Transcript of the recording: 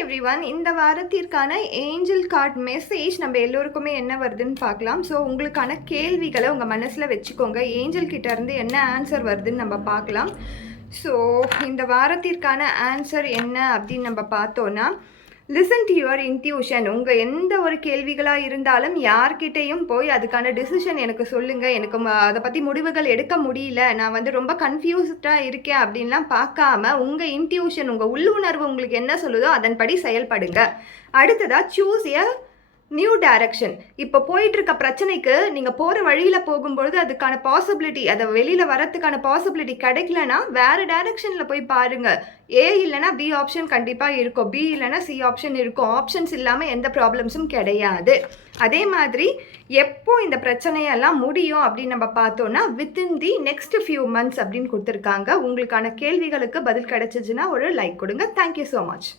Everyone, இந்த வாரத்திற்கான angel card message நம்ம எல்லோருக்குமே என்ன வருதுன்னு பார்க்கலாம். ஸோ உங்களுக்கான கேள்விகளை உங்கள் மனசில் வச்சுக்கோங்க. ஏஞ்சல் கிட்ட இருந்து என்ன ஆன்சர் வருதுன்னு நம்ம பார்க்கலாம். ஸோ இந்த வாரத்திற்கான ஆன்சர் என்ன அப்படின்னு நம்ம பார்த்தோன்னா, லிசன் டு யுவர் இன்ட்யூஷன். உங்கள் எந்த ஒரு கேள்விகளாக இருந்தாலும் யார்கிட்டையும் போய் அதுக்கான டிசிஷன் எனக்கு சொல்லுங்கள், எனக்கு அதை பற்றி முடிவுகள் எடுக்க முடியல, நான் ரொம்ப கன்ஃபியூஸ்டாக இருக்கேன் அப்படின்லாம் பார்க்காம உங்கள் இன்ட்யூஷன், உங்கள் உள்ளுணர்வு உங்களுக்கு என்ன சொல்லுதோ அதன்படி செயல்படுங்க. அடுத்ததாக சூஸ் எ நியூ டைரக்ஷன். இப்போ போயிட்டுருக்க பிரச்சனைக்கு நீங்கள் போகிற வழியில் போகும்பொழுது அதுக்கான பாசிபிலிட்டி, அதை வெளியில் வரத்துக்கான பாசிபிலிட்டி கிடைக்கலனா வேறு டைரக்ஷனில் போய் பாருங்கள். ஏ இல்லைனா பி ஆப்ஷன் கண்டிப்பாக இருக்கும், பி இல்லைனா சி ஆப்ஷன் இருக்கும். ஆப்ஷன்ஸ் இல்லாமல் எந்த ப்ராப்ளம்ஸும் கிடையாது. அதே மாதிரி எப்போ இந்த பிரச்சனையெல்லாம் முடியும் அப்படின்னு நம்ம பார்த்தோன்னா, within the next few months அப்படின்னு கொடுத்துருக்காங்க. உங்களுக்கான கேள்விகளுக்கு பதில் கிடைச்சிச்சுன்னா ஒரு லைக் கொடுங்க. Thank you so much.